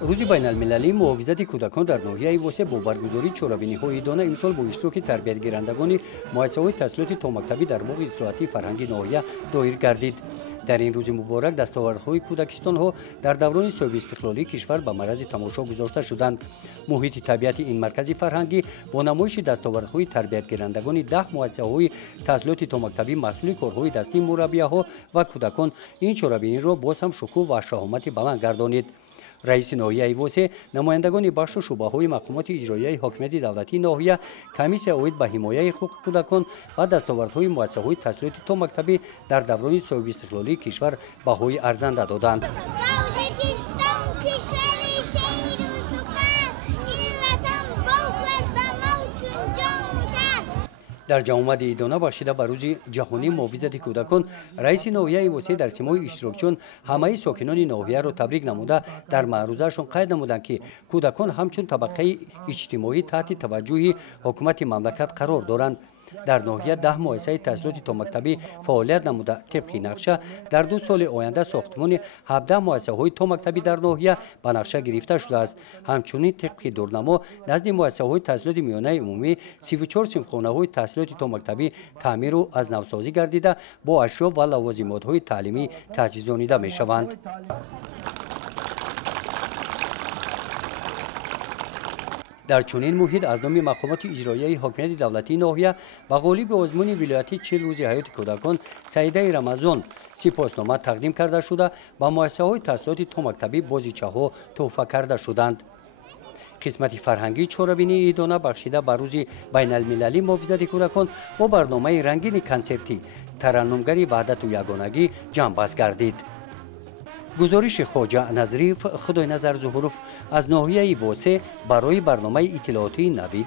روز بین المللی محافظت کودکان در ناحیه وسه با برگزاری چهاربینی‌های دانه امسال با اشتراک تربیت‌گیرندگان مؤسسه‌های تحصیلاتی تا مکتبی در باغ استراحتی فرهنگی ناحیه دایر گردید. در این روز مبارک دستاوردهای کودکستان ها در دوران صلح استقلالی کشور به معرض تماشا گذاشته شدند. محیط طبیعت این مرکز فرهنگی با نمایش دستاوردهای تربیت‌گیرندگان 10 مؤسسه‌های تحصیلاتی تا مکتبی مسئول کارهای دستی مربیه‌ها و کودکان این چهاربینی را باز هم شکوه و شهامت بلند گردانید. رئیس ناحیه وسه نمایندگان بخش و شعبه‌های مقامات اجرایی حاکمیت دولتی ناحیه کمیسیون عاید به حمایت حقوق کودکان و دستاوردهای مؤسسه‌های تحصیلاتی تا مکتبی در دوران صلح استقلالی کشور بهای ارزنده دادند. در جامعه ایدانه بخشیده به روز جهانی محافظت کودکان رئیس ناحیه وسه در سیمای اشتراکچون همه ساکنان ناحیه را تبریک نموده در معروضهشان قید نمودند که کودکان همچون طبقه اجتماعی تحت توجه حکومت مملکت قرار دارند. در ناحیه 10 مؤسسه تحصیلاتی تا مکتبی فعالیت نموده. طبق نقشه در 2 سال آینده ساختمان 17 مؤسسه‌های تا مکتبی در ناحیه به نقشه گرفته شده است. همچنین طبق دورنما نزد مؤسسه‌های تحصیلاتی میانه عمومی 34 صنفخانه‌های تحصیلاتی تا مکتبی تعمیر و از نوسازی گردیده با اشیا و لوازمات‌های تعلیمی تجهیزانیده می‌شوند. در چنین محیط از نام مقامات اجرایی حاکمیت دولتی ناحیه به قالب آزمون ولایتی 40 روز حیات کودکان سعیده رمضان سپاسنامه تقدیم کرده شده و مؤسسه‌های تحصیلاتی تا مکتبی بازیچه‌ها تحفه کرده شدند. قسمت فرهنگی چهاربینی ایدانه بخشیده به روز بین المللی محافظت کودکان با برنامه رنگین کنسرتی ترنمگری وحدت و یگانگی جنبش گردید. گزارش خواجه نظریف خدای نظر ظهوروف از ناحیه وسه برای برنامه اطلاعاتی نوید